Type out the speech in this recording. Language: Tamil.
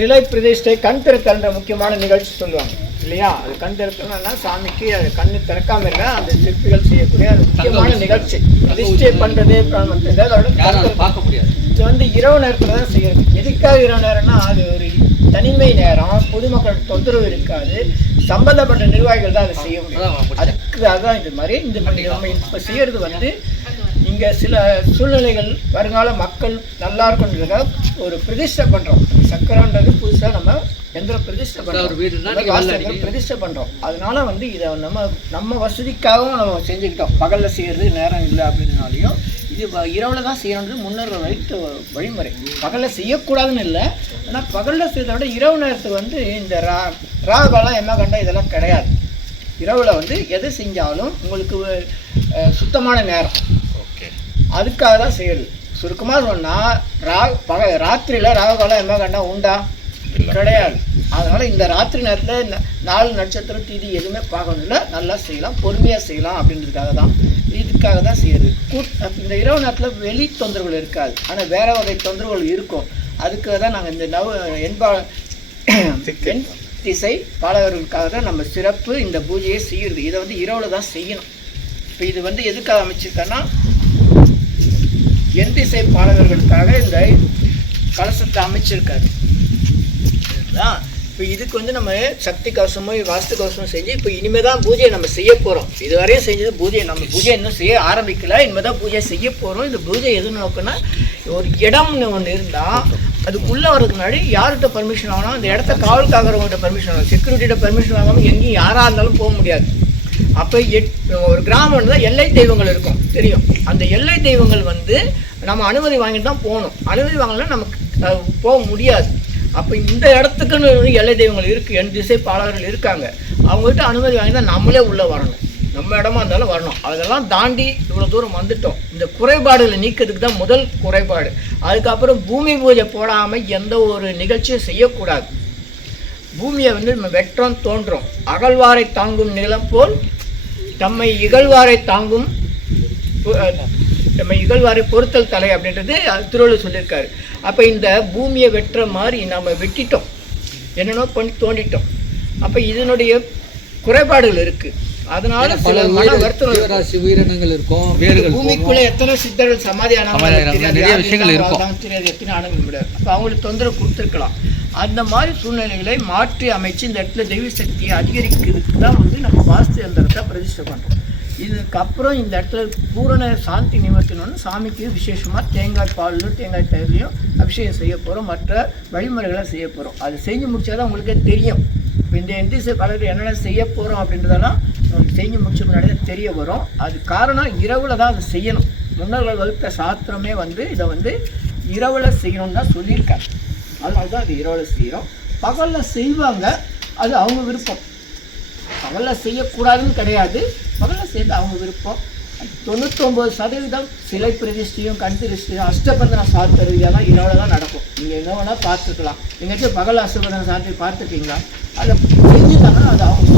சிலை பிரதிஷ்டை கண் திறத்தல்ன்ற முக்கியமான நிகழ்ச்சி சொல்லுவாங்க இல்லையா? அது கண் திறத்தல்னா சாமிக்கு அது கண்ணு திறக்காம இல்லை, அந்த சிற்பிகள் செய்யக்கூடிய அது முக்கியமான நிகழ்ச்சி. பிரதிஷ்டை பண்ணுறதே பார்க்க முடியாது. இது வந்து இரவு நேரத்தில் தான் செய்யறது. எதுக்காக இரவு நேரம்னா அது ஒரு தனிமை நேரம், பொதுமக்களோட தொந்தரவு இருக்காது, சம்பந்தப்பட்ட நிர்வாகிகள் தான் அதை செய்ய முடியும். அதுக்காக தான் இது மாதிரி நம்ம இப்போ செய்யறது வந்து இங்கே சில சூழ்நிலைகள் வருங்கால மக்கள் நல்லா இருக்குன்றதுக்காக ஒரு பிரதிஷ்டை பண்ணுறோம். சக்கரன்றது புதுசாக நம்ம எந்திர பிரதிஷ்டை பண்ணுறோம், பிரதிஷ்டை பண்ணுறோம். அதனால வந்து இதை நம்ம வசதிக்காகவும் நம்ம செஞ்சுக்கிட்டோம். பகலில் செய்கிறது நேரம் இல்லை அப்படின்னாலையும் இது இரவில் தான் செய்யணுன்றது முன்னோர்கள் வைத்த வழிமுறை. பகலில் செய்யக்கூடாதுன்னு இல்லை, ஆனால் பகலில் செய்யறத விட இரவு நேரத்துக்கு வந்து இந்த ராககாலம் என்ன கண்டா இதெல்லாம் கிடையாது. இரவில் வந்து எது செஞ்சாலும் உங்களுக்கு சுத்தமான நேரம், அதுக்காக தான் செய்யுது. சுருக்கமாக சொன்னால் ராத்திரியில் ராககாலம் என்ன கண்டா உண்டா கிடையாது. அதனால் இந்த ராத்திரி நேரத்தில் 4 நட்சத்திரம் தீதி எதுவுமே பார்க்கணும் இல்லை, நல்லா செய்யலாம், பொறுமையாக செய்யலாம் அப்படின்றதுக்காக தான், இதுக்காக தான் செய்யுது. இந்த இரவு நேரத்தில் வெளி தொந்தரவுகள் இருக்காது, ஆனால் வேறு வகை தொந்தரவுகள் இருக்கும். அதுக்காக தான் நாங்கள் இந்த எண் திசை பாலகர்களுக்காக தான் நம்ம சிறப்பு இந்த பூஜையை செய்யுது. இதை வந்து இரவில் தான் செய்யணும். இப்போ இது வந்து எதுக்காக அமைச்சிருக்கேன்னா என் திசை பாலகர்களுக்காக இந்த கலசத்தை அமைச்சிருக்காரு. இப்போ இதுக்கு வந்து நம்ம சக்தி கவசமோ வாஸ்து கவசமோ செஞ்சு இப்போ இனிமேல் தான் பூஜையை நம்ம செய்ய போகிறோம். இதுவரையும் செஞ்சது பூஜை, நம்ம பூஜை இன்னும் செய்ய ஆரம்பிக்கல, இனிமேல் தான் பூஜை செய்ய போகிறோம். இந்த பூஜை எது நோக்குன்னா ஒரு இடம்னு ஒன்று இருந்தால் அதுக்குள்ளே வரதுக்கு முன்னாடி யார்கிட்ட பர்மிஷன் வாங்கணும், அந்த இடத்த காவல் காக்கிறவங்கள்ட்ட பர்மிஷன் வாங்கணும். செக்யூரிட்டிகிட்ட பர்மிஷன் வாங்காமல் எங்கேயும் யாராக இருந்தாலும் போக முடியாது. அப்போ ஒரு கிராமம் தான் எல்லை தெய்வங்கள் இருக்கும் தெரியும். அந்த எல்லை தெய்வங்கள் வந்து நம்ம அனுமதி வாங்கிட்டு தான் போகணும். அனுமதி வாங்கலாம் நமக்கு போக முடியாது. அப்போ இந்த இடத்துக்குன்னு எல்லை தெய்வங்கள் இருக்குது, என் திசை பாலகர்கள் இருக்காங்க. அவங்ககிட்ட அனுமதி வாங்கி தான் நம்மளே உள்ளே வரணும். நம்ம இடமா இருந்தாலும் வரணும். அதெல்லாம் தாண்டி இவ்வளோ தூரம் வந்துட்டோம். இந்த குறைபாடுகளை நீக்கிறதுக்கு தான் முதல் குறைபாடு. அதுக்கப்புறம் பூமி பூஜை போடாமல் எந்த ஒரு நிகழ்ச்சியும் செய்யக்கூடாது. பூமியை வந்து நம்ம வெற்றோம் தோன்றோம். அகழ்வாரை தாங்கும் நிலம் போல் தம்மை இகழ்வாரை தாங்கும், நம்ம இகழ்வாரை பொறுத்தல் தலை அப்படின்றது திருவள்ளுவர் சொல்லியிருக்காரு. அப்போ இந்த பூமியை வெட்டுற மாதிரி நம்ம வெட்டிட்டோம், என்னென்னோ பண்ணி தோண்டிட்டோம். அப்போ இதனுடைய குறைபாடுகள் இருக்குது. அதனால சில மன வருத்தம் உயிரினங்கள் இருக்கும். பூமிக்குள்ளே எத்தனை சித்தர்கள் சமாதி ஆனவங்க தெரியாது, எத்தனை ஆனவங்க முடியாது. அப்போ அவங்களுக்கு தொந்தரவு கொடுத்துருக்கலாம். அந்த மாதிரி சூழ்நிலைகளை மாற்றி அமைச்சு இந்த இடத்துல தெய்வ சக்தியை அதிகரிக்கிறதுக்கு தான் வந்து நம்ம வாஸ்து யந்திரத்தை பிரதிஷ்டை பண்ணுறோம். இதுக்கப்புறம் இந்த இடத்துல பூரண சாந்தி நிவர்த்தணும்னு சாமிக்கு விசேஷமாக தேங்காய் பால்லையும் தேங்காய் தயிர்லையும் அபிஷேகம் செய்ய போகிறோம். மற்ற வழிமுறைகளை செய்ய போகிறோம். அது செஞ்சு முடிச்சாதான் உங்களுக்கே தெரியும். இப்போ இந்த எந்திசை பலர் என்னென்ன செய்ய போகிறோம் அப்படின்றதெல்லாம் செஞ்சு முடிச்ச முன்னாடி தான் தெரிய வரும். அது காரணம் இரவில் தான் அதை செய்யணும். முன்னோர்கள் வகுத்த சாஸ்திரமே வந்து இதை வந்து இரவில் செய்யணும்னு தான் சொல்லியிருக்காங்க. அதனால தான் அது இரவில் செய்கிறோம். பகலில் செய்வாங்க, அது அவங்க விருப்பம். பகலில் செய்யக்கூடாதுன்னு கிடையாது, பகலில் செய்து அவங்க விருப்பம். 99% சிலை பிரதிஷ்டையும் கண் திருஷ்டியும் அஷ்டபந்தன சாத்திரம் இதெல்லாம் இரவில் தான் நடக்கும். நீங்கள் என்ன வேணால் பார்த்துக்கலாம். எங்கேயாச்சும் பகல் அஷ்டபந்தன சாத்திரை பார்த்துருக்கீங்களா? அதை செஞ்சுட்டாங்கன்னா அது அவங்க